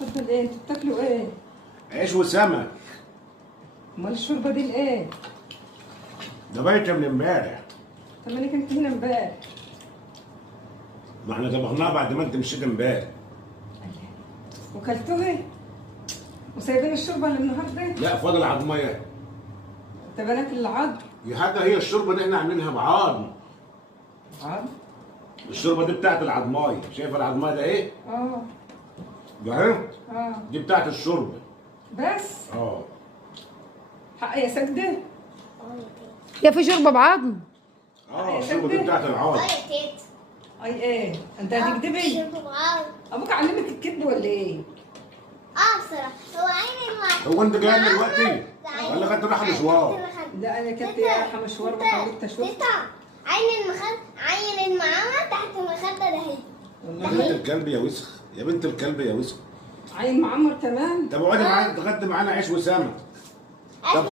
اتفضل. ايه انتوا بتاكلوا ايه؟ عيش وسمك. امال الشوربه دي لايه؟ ده بايته من امبارح. طب ما انا كنت هنا امبارح. ما احنا طبخناها بعد ما انت مشيت امبارح. وكلتوها وسايبين الشوربه للنهارده؟ لا فاضل عظميه. طب انا اكل العظم. يا حاجه هي الشوربه اللي احنا عاملينها بعظم. عظم؟ الشوربه دي بتاعت العظمايه، شايفه العظمايه ده ايه؟ اه ده اهي. اه. دي بتاعت الشوربه. بس اه. حق يا سجده. يا في شوربه بعظم. اه الشوربه دي بتاعت العظم. اي ايه انت هتكدبي؟ ابوك علمك الكذب ولا ايه؟ بصراحة هو عين هو انت جاي دلوقتي ولا كنت رايح مشوار؟ لا انا كنت رايحه مشوار وحاولت اشوف. عين المعامة تحت المخدة ده هي. يا بنت الكلب يا وسخ، يا بنت الكلب يا وسخ. عين معمر كمان. طب اقعدي معانا تغدي معانا عيش وسمك.